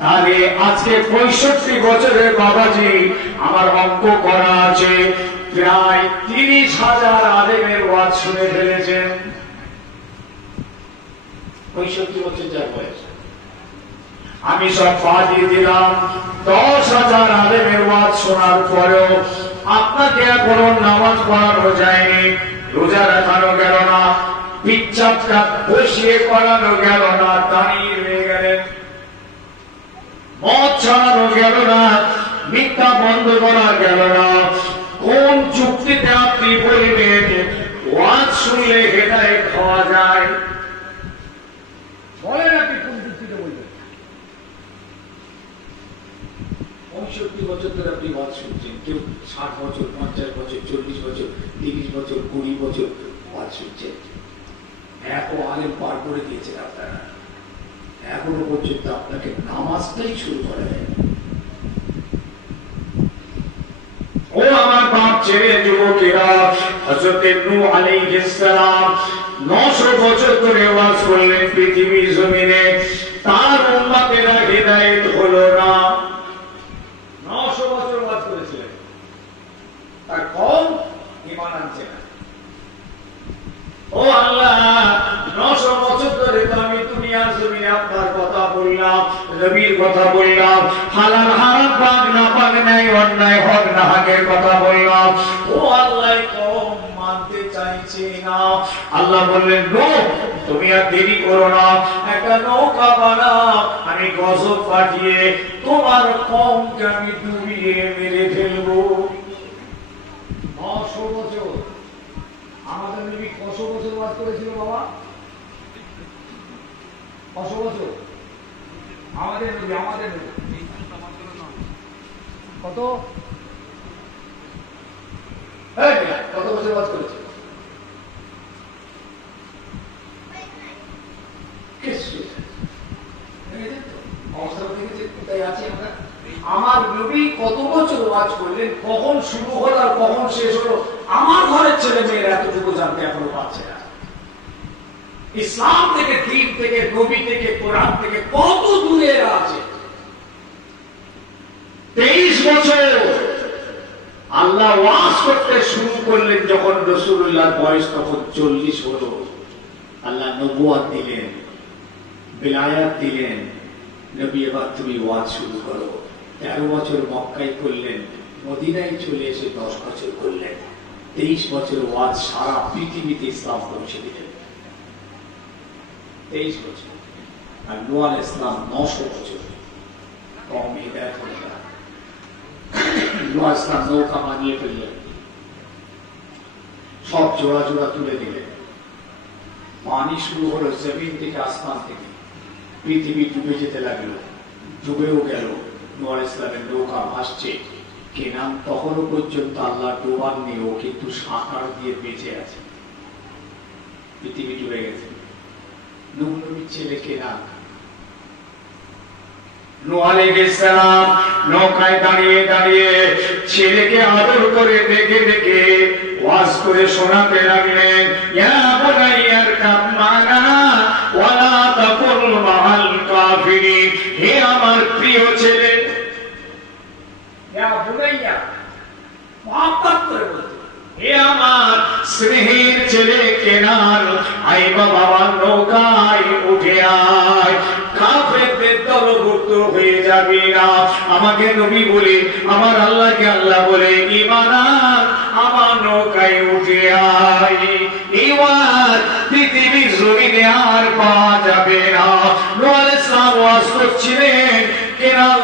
তাহলে আজকে পঁয়ষট্টি বছরের বাবাজি, আমার অঙ্ক করা আছে। প্রায় তিরিশ হাজার আলেমের ওয়াজ শুনে ফেলেছেন পঁয়ষট্টি বছর যার বয়স। আমি সব দিয়ে দিলাম। দশ হাজার আলেমের ওয়াজ শোনার পরেও আপনাকে এখনও নামাজ পড়ানো যায়নি। রোজা রাখানো গেল না পিচ্ছাপটা বসিয়ে করানো গেল না, দাঁড়িয়ে মদ গেল না মিথ্যা বন্ধ করা গেল না কোন চুক্তিতে আপনি বলবেন ওয়াজ শুনলে হেদায় খাওয়া যায় বলেন আপনি কোন চুক্তিতে বলবেন পঁয়ষট্টি বছর ধরে আপনি ওয়াজ শুনছেন, কেউ ষাট বছর, পঞ্চাশ বছর চল্লিশ বছর তিরিশ বছর কুড়ি বছর ওয়াজ শুনছেন এত আলেম পার করে দিয়েছেন আপনারা। এখনও পর্যন্ত আপনাকে নামাজটাই শুরু করে ও আমার বাপ যুবকেরা হযরত নূহ আলাইহিস সালাম 900 বছর ধরে ওয়াজ করলেন জমিনে। তার হেদায়েত হলো না। 900 বছর ওয়াজ করেছিলেন। তার কম ঈমান আনছে না। ও আল্লাহ নশো বছর ধরে তো আমি দুনিয়ার জমিনে আপনার কথা বললাম নবীর কথা বললাম। হালাল হারাম পাক না পাক নাই, অন্যায় হক না হাকের কথা বললাম। ও আল্লাহ কম মানতে চাইছে না। আল্লাহ বললেন, নো, তুমি আর দেরি করো না। একটা নৌকা বানাও, আমি গজব পাঠিয়ে তোমার কমকে আমি ডুবিয়ে মেরে ফেলব। নশো বছর। আমাদের নবী কত বছর বাদ করেছিল বাবা? কত বছর। আমাদের নবী, আমাদের কত? কত বছর করেছে? আমার? নবী কত বছর ওয়াজ করলেন, কখন শুরু হলো আর কখন শেষ হলো, আমার ঘরের ছেলে মেয়েরা এতটুকু জানতে এখনও পারছে না। ইসলাম থেকে, দিন থেকে, নবী থেকে, কোরআন থেকে কত দূরে এরা আছে তেইশ বছর আল্লাহ ওয়াজ করতে শুরু করলেন যখন রসুল্লাহ বয়স তখন চল্লিশ হলো। আল্লাহ নবুয়াত দিলেন, বিলায়াত দিলেন, নবী এবার তুমি ওয়াজ শুরু করো। তেরো বছর মক্কায় করলেন, মদিনায় চলে এসে দশ বছর করলেন। তেইশ বছর ওয়াজ সারা পৃথিবীতে ইসলাম পৌঁছে দিলেন। তেইশ বছর। আর নোয়াল ইসলাম নশো বছর। কম হৃদয় হয়ে ইসলাম নৌকা বানিয়ে ফেললেন সব জোড়া জোড়া তুলে দিলেন পানি শুরু হলো জমিন থেকে আসমান থেকে। পৃথিবী ডুবে যেতে লাগল, ডুবেও গেল। নোয়ার ইসলামের নৌকা ভাসছে। কেনান তখনও পর্যন্ত আল্লাহ ডোবাননি ও কিন্তু সাঁতার দিয়ে বেঁচে আছে। পৃথিবী ডুবে গেছে। নূহ নবীর ছেলে কেনান নৌকায় দাঁড়িয়ে দাঁড়িয়ে ছেলেকে আদর করে দেখে দেখে ওয়াজ করে শোনাতে লাগলেন হে আমার প্রিয় ছেলে। হে স্নেহের ছেলে কেনার আইবা বাবার নৌকায় উঠে আয়। কাফেরদের দলভুক্ত হয়ে যাবে না। আমাকে নবী বলে, আমার আল্লাহকে আল্লাহ বলে, ইমানা আমার নৌকায় উঠে ইমান পৃথিবীর জমিনে আর পাওয়া যাবে না। নোয়াল ইসলাম করছিলেন কেনাল